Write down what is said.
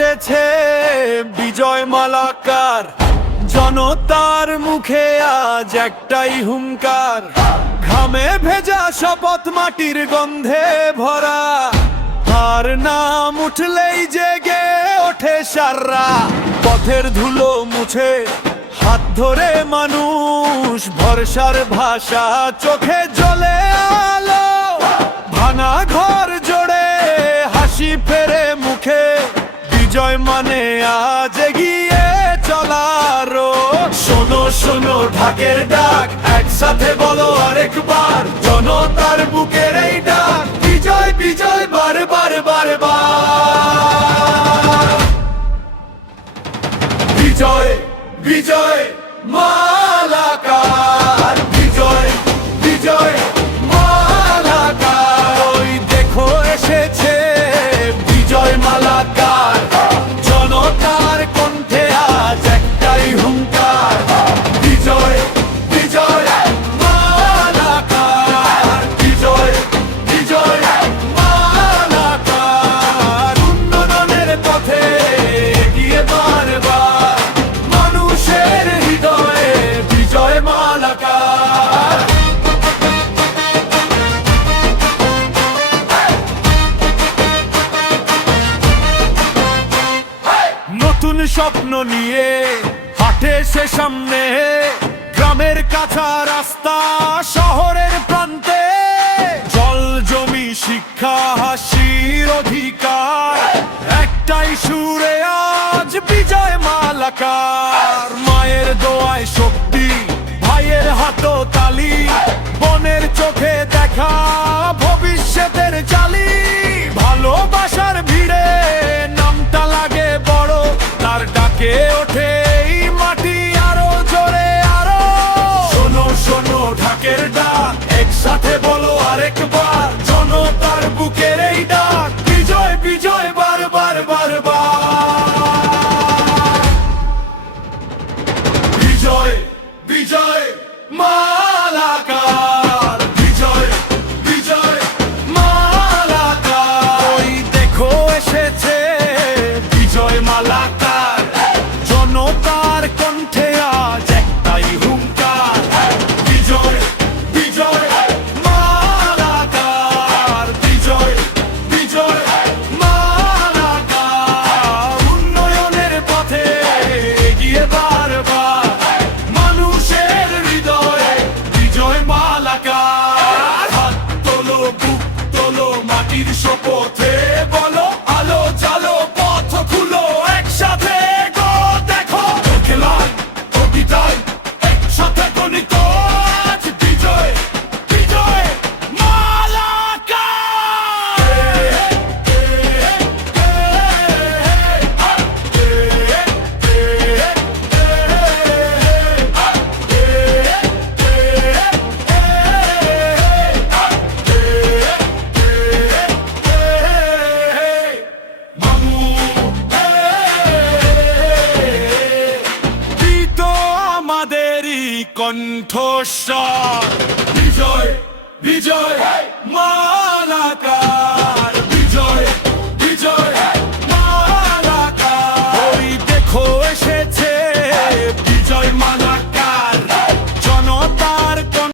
এসেছে বিজয় মালাকার, জনতার মুখে আজ একটাই হুঙ্কার। ঘামে ভেজা শপথ মাটির গন্ধে ভরা, আর নাম উঠলেই জেগে ওঠে সাররা। পথের ধুলো মুছে হাত ধরে মানুষ, ভরসার ভাষা চোখে জ্বলে আলো। ভাঙা ঘর জোড়ে হাসি ফেরে মুখে, বিজয় মানে আজ এগিয়ে চলারও। শোনো শোনো ঢাকের ডাক, একসাথে বলো আরেকবার, জনতার বুকের এই ডাক, বিজয় বিজয় বারবার বারবার। বিজয় বিজয় মালাকার, বিজয় বিজয় মালাকার। ওই দেখো এসেছে বিজয় মালাকার, জনতার কণ্ঠে আজ একটাই হুঙ্কার। বিজয় বিজয় মালাকার, বিজয় বিজয় মালাকার। উন্নয়নের পথে এগিয়ে বারবার, মানুষের হৃদয়ে বিজয় মালাকার। নতুন স্বপ্ন নিয়ে হাঁটে সে সামনে, গ্রামের কাঁচা রাস্তা শহরের প্রান্তে। জল জমি শিক্ষা হাসির অধিকার, একটাই সুরে আজ বিজয় মালাকার। মায়ের দোয়ায় শক্তি, ভাইয়ের হাতো তালি, বনের চোখে দেখা ভবিষ্যতের জালি। ভালোবাসার ভিড়ে নামটা লাগে বড়, তার ডাকে ওঠে এই মাটি আরো জোরে আরো। শোনো শোনো ঢাকের ডাক, একসাথে বলো আরেকবার, জনতার বুকের এই ডাক, বিজয় বিজয় বারবার বারবার। বিজয় বিজয় মালাকার, বিজয় বিজয় মালাকার। ওই দেখো এসেছে বিজয় মালাকার, জনতার কণ্ঠে আজ একটাই হুঙ্কার। বিজয় বিজয় মালাকার, বিজয় বিজয় মালাকার। উন্নয়নের পথে এগিয়ে বারবার, মানুষের হৃদয়ে বিজয় মালাকার। হাত তোলো বুক তোলো মাটির শপথে, বলো আলো চালো পথ খুলো, একসাথে গো দেখো খেলায় প্রতিটাই একসাথে গণিত আজ বিজয় বিজয় আমাদেরই কণ্ঠস্বর। বিজয় বিজয় মালাকার, বিজয় বিজয় মালাকার। ওই দেখো এসেছে বিজয় মালাকার।